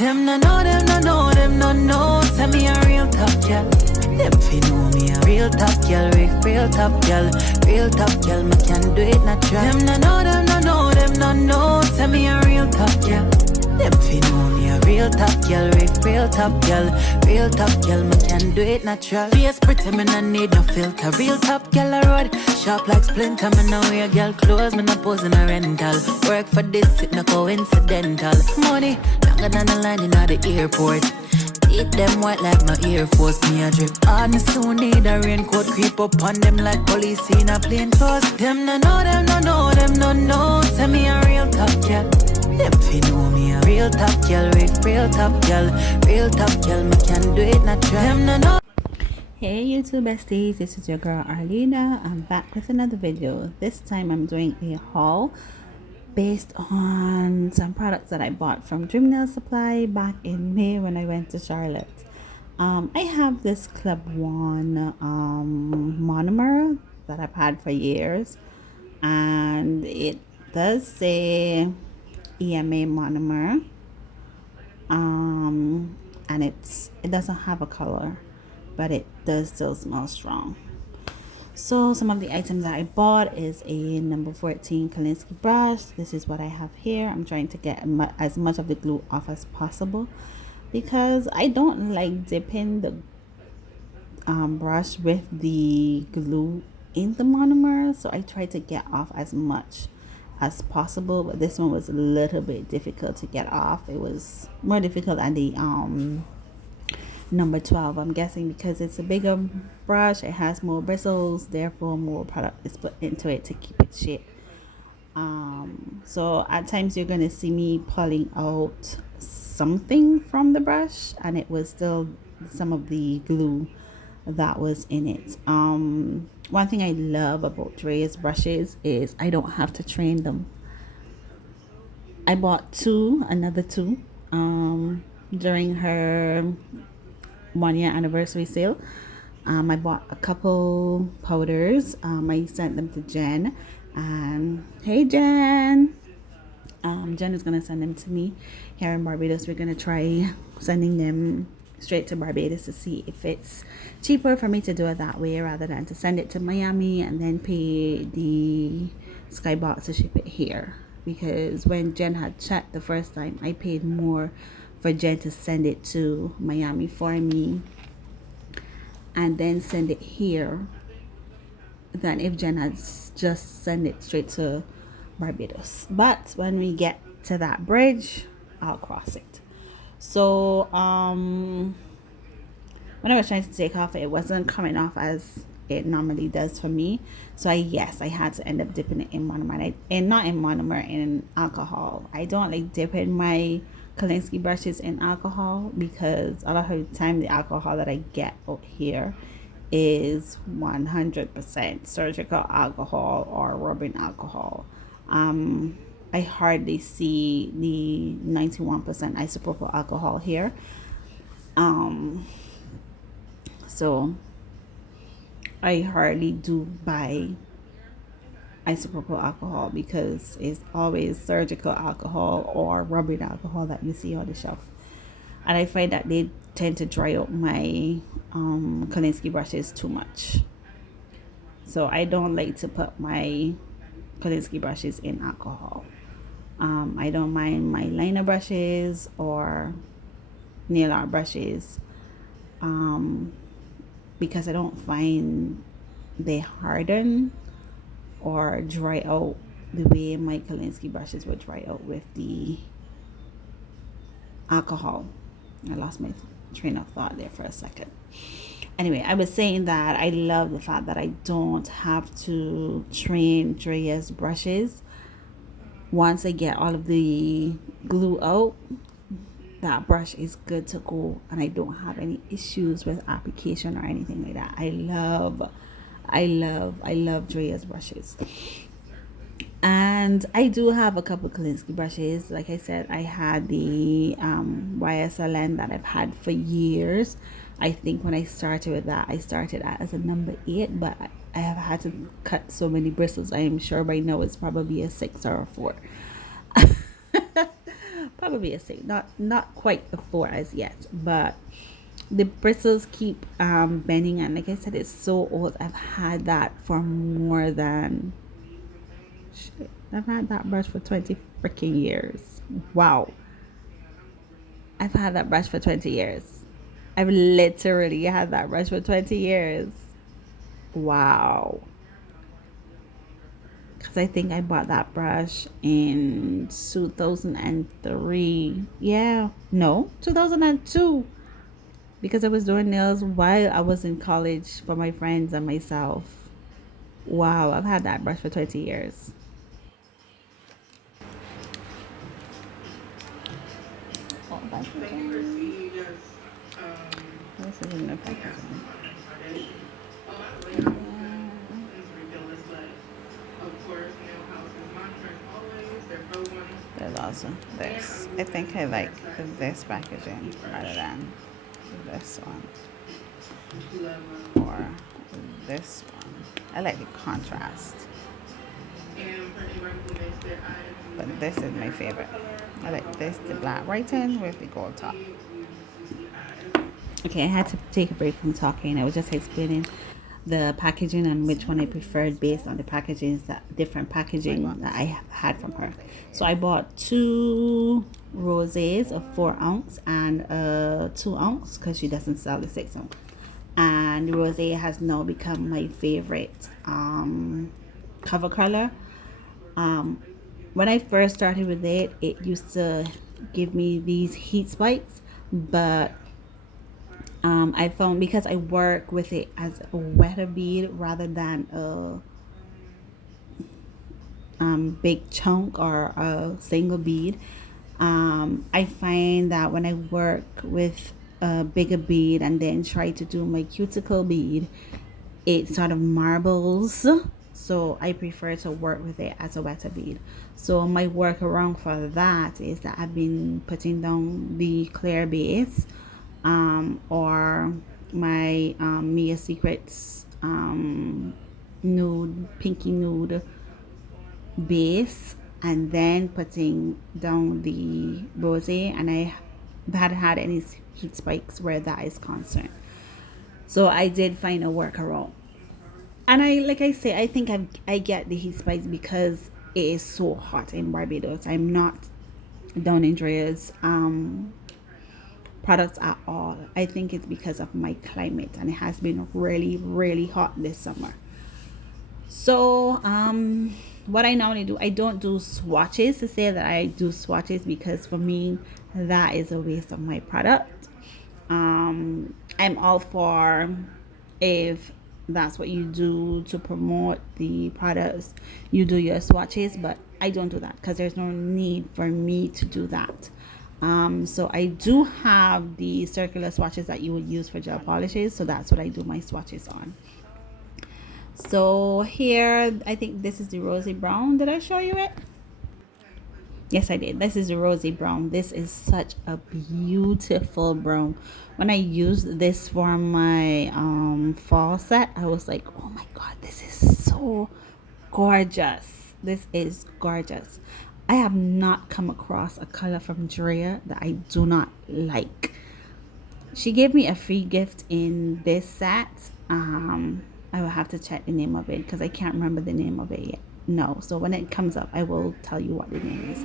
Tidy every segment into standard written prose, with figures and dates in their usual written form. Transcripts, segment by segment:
Them no know, them no know, them no know. Send me a real top girl. Them fi know me a real top girl, real top girl, real top girl. Me can do it natural. Them no know, them no know, them no know. Send me a real top girl. Them fi know me a real top girl, real top girl. Me can do it natural. Face pretty, me no need no filter. Real top girl I road, sharp like splinter. Me no wear girl clothes, me no pose in a rental. Work for this, it no coincidental. Money longer than the line in the airport. Eat them white like my Air Force, me a drip. On the soon need a raincoat, creep up on them like police in a plain clothes. Them no know, them no know, them no know. Send me a real top girl. Them fi know me a real top girl, real top girl. Me can do it natural. Them no know. Hey YouTube besties, this is your girl Arlena. I'm back with another video. This time I'm doing a haul based on some products that I bought from DreamNailSupplies back in May when I went to Charlotte. I have this Club One monomer that I've had for years, and it does say EMA monomer, and it doesn't have a color, but it does still smell strong. So some of the items that I bought is a number 14 Kolinsky brush. This is what I have here. I'm trying to get as much of the glue off as possible because I don't like dipping the brush with the glue in the monomer, so I try to get off as much as possible, but this one was a little bit difficult to get off. It was more difficult than the number 12, I'm guessing, because it's a bigger brush. It has more bristles, therefore more product is put into it to keep it shape. So at times you're going to see me pulling out something from the brush, and it was still some of the glue that was in it. One thing I love about Dre's brushes is I don't have to train them. I bought another two during her 1 year anniversary sale. I bought a couple powders. I sent them to Jen, and hey Jen, Jen is gonna send them to me here in Barbados. We're gonna try sending them straight to Barbados to see if it's cheaper for me to do it that way rather than to send it to Miami and then pay the Skybox to ship it here, because when Jen had checked the first time, I paid more for Jen to send it to Miami for me and then send it here than if Jen had just sent it straight to Barbados. But when we get to that bridge, I'll cross it. So when I was trying to take off, it wasn't coming off as it normally does for me. So I had to end up dipping it in monomer, and not in monomer, in alcohol. I don't like dipping my Kolinsky brushes in alcohol because a lot of the time the alcohol that I get out here is 100% surgical alcohol or rubbing alcohol. I hardly see the 91% isopropyl alcohol here. So I hardly do buy isopropyl alcohol because it's always surgical alcohol or rubbing alcohol that you see on the shelf, and I find that they tend to dry out my Kolinsky brushes too much. So I don't like to put my Kolinsky brushes in alcohol. I don't mind my liner brushes or nail art brushes because I don't find they harden or dry out the way my Kolinsky brushes would dry out with the alcohol. I lost my train of thought there for a second. Anyway, I was saying that I love the fact that I don't have to train Dre's brushes. Once I get all of the glue out, that brush is good to go, and I don't have any issues with application or anything like that. I love Dre's brushes. And I do have a couple Kolinsky brushes. Like I said, I had the YSLN that I've had for years. I think when I started with that, I started as a number 8, but I have had to cut so many bristles. I am sure by now it's probably a 6 or a 4. probably a 6, not quite a 4 as yet, but the bristles keep bending, and like I said, it's so old. I've had that for more than shit. I've had that brush for 20 freaking years. Wow. I've had that brush for 20 years. I've literally had that brush for 20 years. Wow. Because I think I bought that brush in 2003. Yeah, no, 2002. Because I was doing nails while I was in college for my friends and myself. Wow, I've had that brush for 20 years. Oh, packaging. This is in the packaging. There's also this. I think I like this packaging rather than this one or this one. I like the contrast, but this is my favorite. I like this, the black writing with the gold top. Okay, I had to take a break from talking. I was just explaining the packaging and which one I preferred based on the packaging, that different packaging that I have had from her. So I bought 2 roses of 4 ounce and 2 ounce because she doesn't sell the 6 ounce. And rose has now become my favorite cover color. When I first started with it, it used to give me these heat spikes, but I found because I work with it as a wetter bead rather than a big chunk or a single bead, I find that when I work with a bigger bead and then try to do my cuticle bead, it sort of marbles. So I prefer to work with it as a wetter bead. So my workaround for that is that I've been putting down the clear base, or my Mia Secrets nude, pinky nude base, and then putting down the rose, and I haven't had any heat spikes where that is concerned. So I did find a workaround. And like I say, I think I get the heat spikes because it is so hot in Barbados. I'm not down in Drea's products at all. I think it's because of my climate, and it has been really, really hot this summer. So what I normally do, I don't do swatches to say that I do swatches, because for me that is a waste of my product. I'm all for if that's what you do to promote the products, you do your swatches, but I don't do that because there's no need for me to do that. So I do have the circular swatches that you would use for gel polishes, so that's what I do my swatches on. So here, I think this is the rosy brown. Did I show you it? Yes, I did. This is the rosy brown. This is such a beautiful brown. When I used this for my fall set, I was like, oh my god, this is so gorgeous. This is gorgeous. I have not come across a color from Drea that I do not like. She gave me a free gift in this set. I will have to check the name of it because I can't remember the name of it yet. No, so when it comes up, I will tell you what the name is.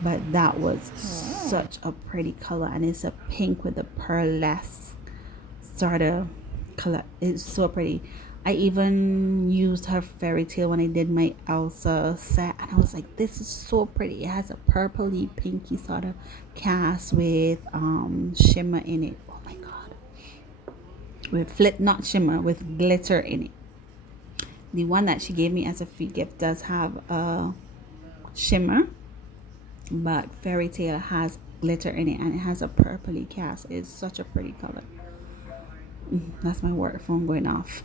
But that was such a pretty color, and it's a pink with a pearlesque sort of color. It's so pretty. I even used her fairy tale when I did my Elsa set, and I was like, this is so pretty. It has a purpley pinky sort of cast with shimmer in it. Oh my god, with not shimmer, with glitter in it. The one that she gave me as a free gift does have a shimmer, but fairy tale has glitter in it, and it has a purpley cast. It's such a pretty color. That's my work phone going off.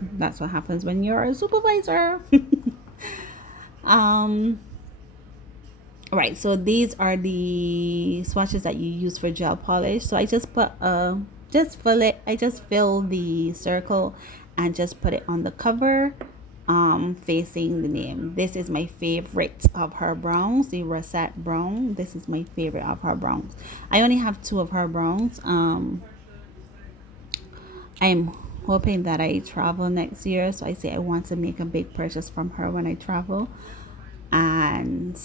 That's what happens when you're a supervisor. Right, so these are the swatches that you use for gel polish. So I just put I just fill the circle and just put it on the cover. facing the name. This is my favorite of her browns, the russet brown. This is my favorite of her browns. I only have 2 of her browns. I'm hoping that I travel next year, so I say I want to make a big purchase from her when I travel, and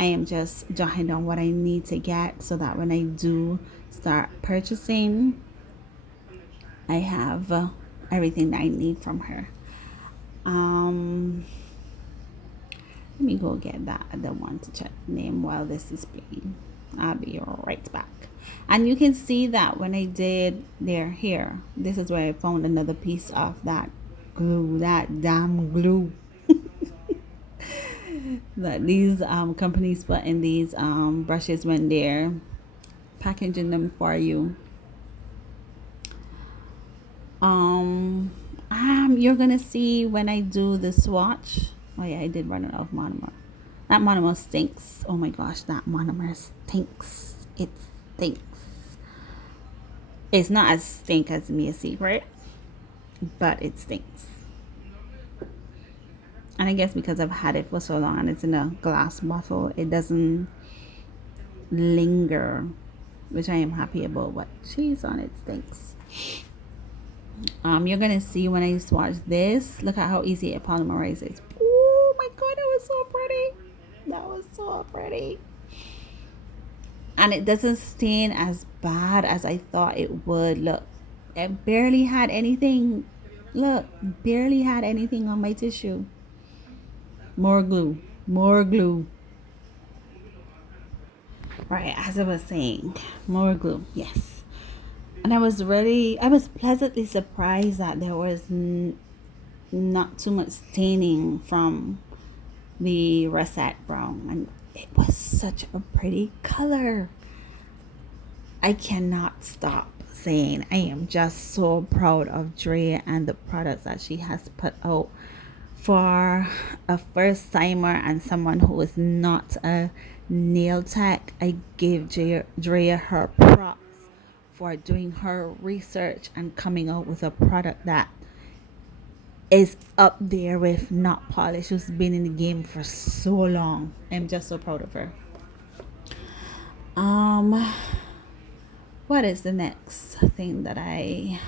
I am just jotting down what I need to get so that when I do start purchasing, I have everything that I need from her. Let me go get that other one to check the name while this is playing. I'll be right back. And you can see that when I did their hair, this is where I found another piece of that glue, that damn glue that these companies put in these brushes when they're packaging them for you. You're gonna see when I do the swatch. Oh yeah, I did run out of monomer. That monomer stinks. Oh my gosh, that monomer stinks. It stinks. It's not as stink as Me a Secret, but it stinks. And I guess because I've had it for so long and it's in a glass bottle, it doesn't linger, which I am happy about, but cheese on it stinks. You're gonna see when I swatch this, look at how easy it polymerizes. Oh my god, that was so pretty. That was so pretty. And it doesn't stain as bad as I thought it would. Look, it barely had anything. Look, barely had anything on my tissue. More glue, more glue. Right, as I was saying, more glue, yes. And I was pleasantly surprised that there was not too much staining from the russet brown, and it was such a pretty color. I cannot stop saying I am just so proud of Drea and the products that she has put out. For a first timer and someone who is not a nail tech, I give Drea her props for doing her research and coming out with a product that is up there with Not Polish, who's been in the game for so long. I'm just so proud of her. What is the next thing that I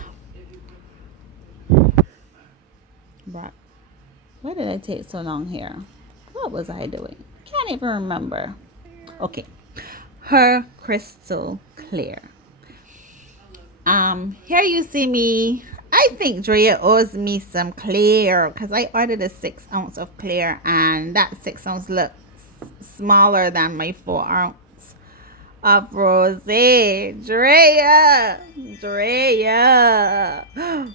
brought? Why did I take so long here? What was I doing? Can't even remember. Okay, her crystal clear. Here you see me. I think Drea owes me some clear because I ordered a 6 ounce of clear, and that 6 ounce looks smaller than my 4 ounce of rosé. Drea,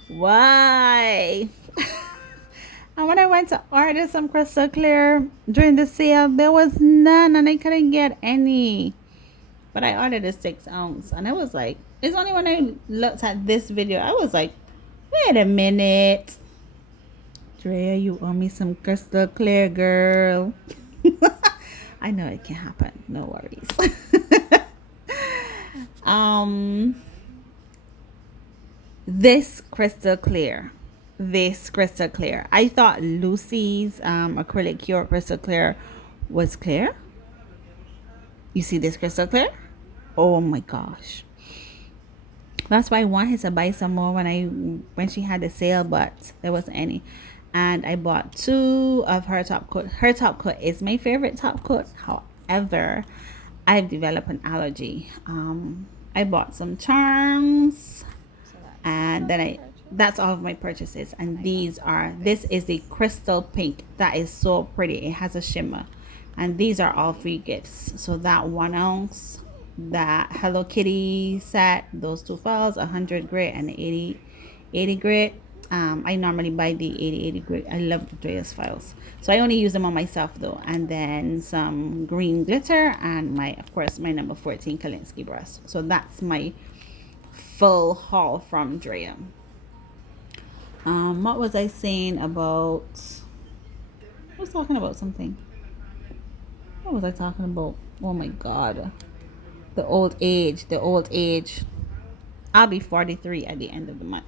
why? And when I went to order some crystal clear during the sale, there was none and I couldn't get any. But I ordered a 6 ounce and I was like, it's only when I looked at this video, I was like, wait a minute. Drea, you owe me some crystal clear, girl. I know it can happen. No worries. This crystal clear. I thought Lucy's acrylic cure crystal clear was clear. You see this crystal clear? Oh my gosh. That's why I wanted to buy some more when she had the sale, but there wasn't any. And I bought 2 of her top coat. Her top coat is my favorite top coat. However, I've developed an allergy. I bought some charms, and then that's all of my purchases. And this is the crystal pink. That is so pretty. It has a shimmer. And these are all free gifts. So that 1 ounce, that Hello Kitty set, those 2 files, 100 grit and 80 grit. I normally buy the 80 grit. I love the Drea's files, so I only use them on myself though. And then some green glitter and of course my number 14 Kalinsky brush. So that's my full haul from Drea. What was I saying about? I was talking about something. What was I talking about? Oh my god. The old age. I'll be 43 at the end of the month.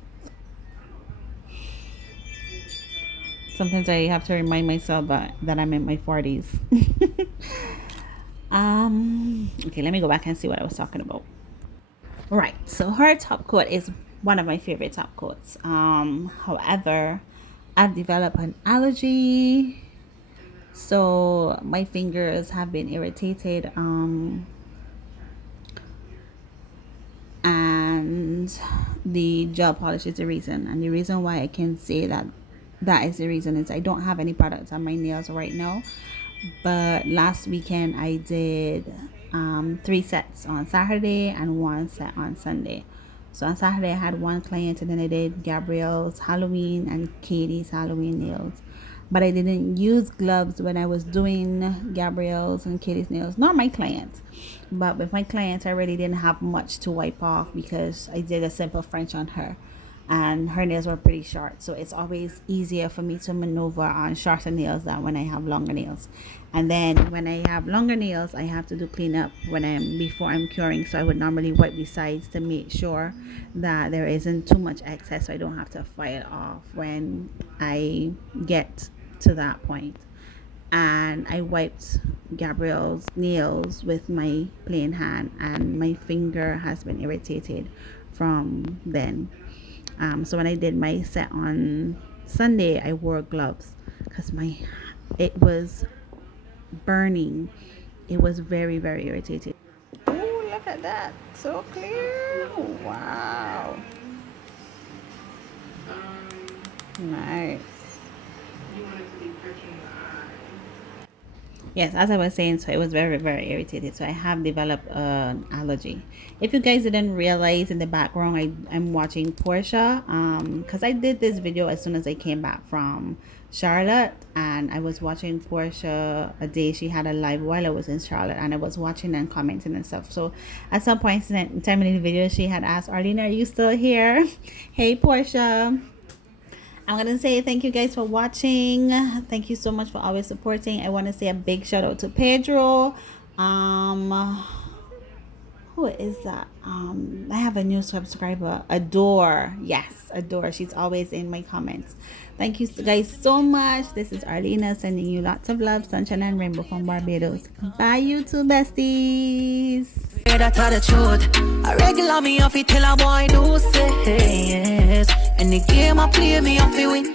Sometimes I have to remind myself that I'm in my 40s. Okay, let me go back and see what I was talking about. Right, so her top coat is one of my favorite top coats. However, I've developed an allergy, so my fingers have been irritated. And the gel polish is the reason. And the reason why I can say that is the reason is I don't have any products on my nails right now. But last weekend I did 3 sets on Saturday and 1 set on Sunday. So on Saturday I had 1 client, and then I did Gabrielle's Halloween and Katie's Halloween nails. But I didn't use gloves when I was doing Gabrielle's and Katie's nails, not my clients. But with my clients, I really didn't have much to wipe off because I did a simple French on her, and her nails were pretty short. So it's always easier for me to maneuver on shorter nails than when I have longer nails. And then when I have longer nails, I have to do cleanup before I'm curing. So I would normally wipe the sides to make sure that there isn't too much excess, so I don't have to file it off when I get to that point. And I wiped Gabrielle's nails with my plain hand, and my finger has been irritated from then. So when I did my set on Sunday, I wore gloves because it was burning. It was very, very irritating. Oh, look at that, so clear. Wow, nice. Yes, as I was saying, so it was very, very irritated. So I have developed an allergy. If you guys didn't realize, in the background, I'm watching Portia. Because I did this video as soon as I came back from Charlotte, and I was watching Portia a day. She had a live while I was in Charlotte, and I was watching and commenting and stuff. So at some point in time in the video, she had asked, Arlene, are you still here? Hey, Portia. I'm gonna say thank you guys for watching. Thank you so much for always supporting. I want to say a big shout out to Pedro. Who is that? I have a new subscriber, Adore. Yes, Adore. She's always in my comments. Thank you guys so much. This is Arlena sending you lots of love, sunshine, and rainbow from Barbados. Bye, you two besties. That's the truth. A regular me off it till a boy do say yes. And the game I play me off it win.